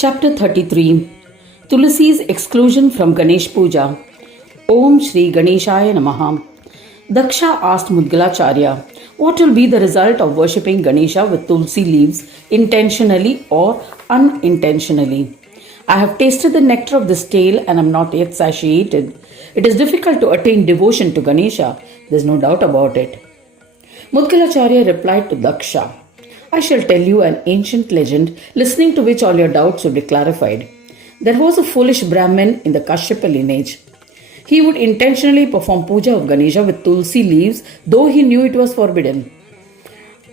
Chapter 33 Tulasi's Exclusion from Ganesh Puja. Om Shri Ganeshaya Namaha. Daksha asked Mudgalacharya, what will be the result of worshipping Ganesha with tulsi leaves intentionally or unintentionally? I have tasted the nectar of this tale and am not yet satiated. It is difficult to attain devotion to Ganesha, there is no doubt about it. Mudgalacharya replied to Daksha, I shall tell you an ancient legend, listening to which all your doubts will be clarified. There was a foolish Brahmin in the Kashyapa lineage. He would intentionally perform puja of Ganesha with tulsi leaves, though he knew it was forbidden.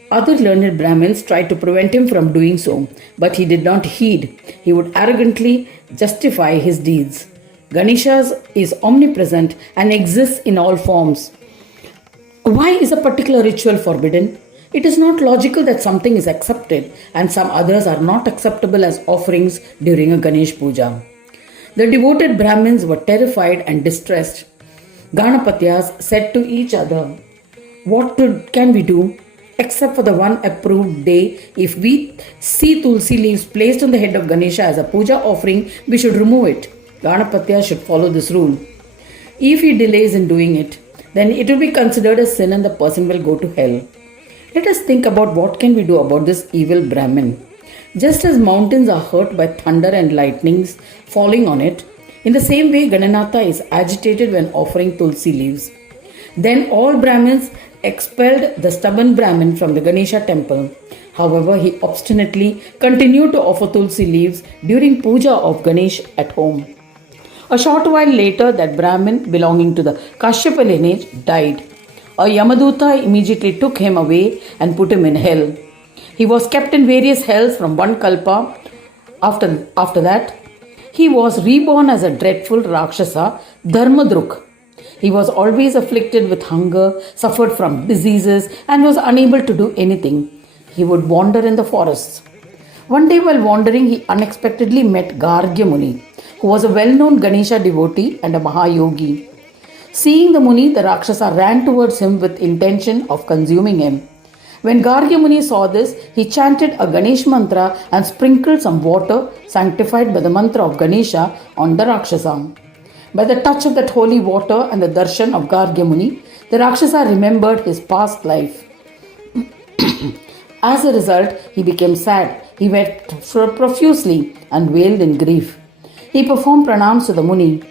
Other learned Brahmins tried to prevent him from doing so, but he did not heed. He would arrogantly justify his deeds. Ganesha is omnipresent and exists in all forms. Why is a particular ritual forbidden? It is not logical that something is accepted and some others are not acceptable as offerings during a Ganesh Puja. The devoted Brahmins were terrified and distressed. Ganapatyas said to each other, what can we do? Except for the one approved day, if we see tulsi leaves placed on the head of Ganesha as a puja offering, we should remove it. Ganapatyas should follow this rule. If he delays in doing it, then it will be considered a sin and the person will go to hell. Let us think about what can we do about this evil Brahmin. Just as mountains are hurt by thunder and lightnings falling on it, in the same way Gananatha is agitated when offering tulsi leaves. Then all Brahmins expelled the stubborn Brahmin from the Ganesha temple. However, he obstinately continued to offer tulsi leaves during puja of Ganesh at home. A short while later, that Brahmin belonging to the Kashyapa lineage died. A Yamaduta immediately took him away and put him in hell. He was kept in various hells from one kalpa. After that, he was reborn as a dreadful Rakshasa, Dharmadruk. He was always afflicted with hunger, suffered from diseases, and was unable to do anything. He would wander in the forests. One day while wandering, he unexpectedly met Gargya Muni, who was a well-known Ganesha devotee and a Mahayogi. Seeing the Muni, the Rakshasa ran towards him with intention of consuming him. When Gargya Muni saw this, he chanted a Ganesh mantra and sprinkled some water sanctified by the mantra of Ganesha on the Rakshasa. By the touch of that holy water and the darshan of Gargya Muni, the Rakshasa remembered his past life. As a result, he became sad. He wept profusely and wailed in grief. He performed pranams to the Muni.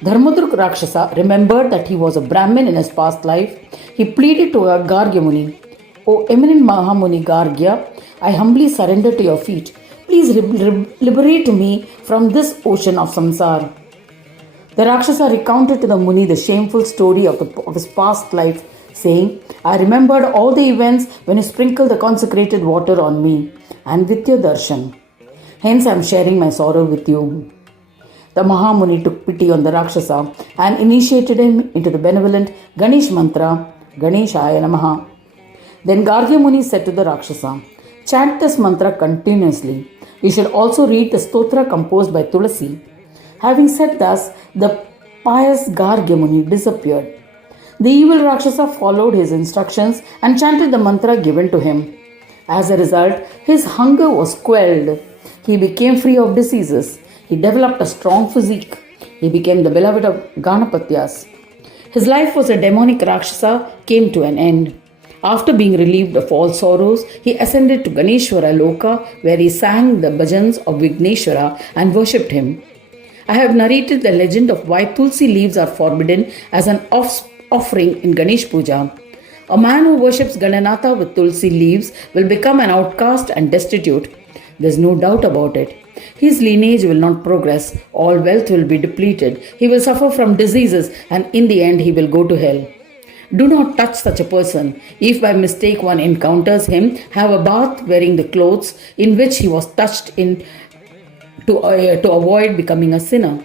Dharmadruk Rakshasa remembered that he was a Brahmin in his past life. He pleaded to Gargya Muni, O eminent Mahamuni Gargya, I humbly surrender to your feet. Please liberate me from this ocean of samsara. The Rakshasa recounted to the Muni the shameful story of his past life, saying, I remembered all the events when you sprinkled the consecrated water on me and with your darshan. Hence I am sharing my sorrow with you. The Mahamuni took pity on the Rakshasa and initiated him into the benevolent Ganesh mantra, Ganeshaya Namaha. Then Gargya Muni said to the Rakshasa, chant this mantra continuously. You should also read the stotra composed by Tulasi. Having said thus, the pious Gargya Muni disappeared. The evil Rakshasa followed his instructions and chanted the mantra given to him. As a result, his hunger was quelled. He became free of diseases. He developed a strong physique. He became the beloved of Ganapatyas. His life as a demonic Rakshasa came to an end. After being relieved of all sorrows, he ascended to Ganeshwara Loka, where he sang the bhajans of Vigneshwara and worshipped him. I have narrated the legend of why tulsi leaves are forbidden as an offering in Ganesh Puja. A man who worships Gananatha with tulsi leaves will become an outcast and destitute. There is no doubt about it. His lineage will not progress, all wealth will be depleted, he will suffer from diseases, and in the end he will go to hell. Do not touch such a person. If by mistake one encounters him, have a bath wearing the clothes in which he was touched in to avoid becoming a sinner.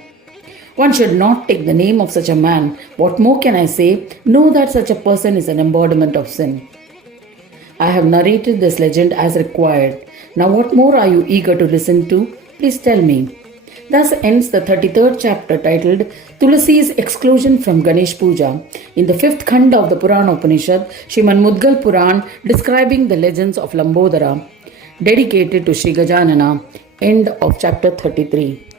One should not take the name of such a man. What more can I say? Know that such a person is an embodiment of sin. I have narrated this legend as required. Now what more are you eager to listen to? Please tell me. Thus ends the 33rd chapter titled Tulasi's Exclusion from Ganesh Puja in the 5th Khanda of the Purana Upanishad, Srimad Mudgal Puran, describing the legends of Lambodara, dedicated to Sri Gajanana, End of chapter 33.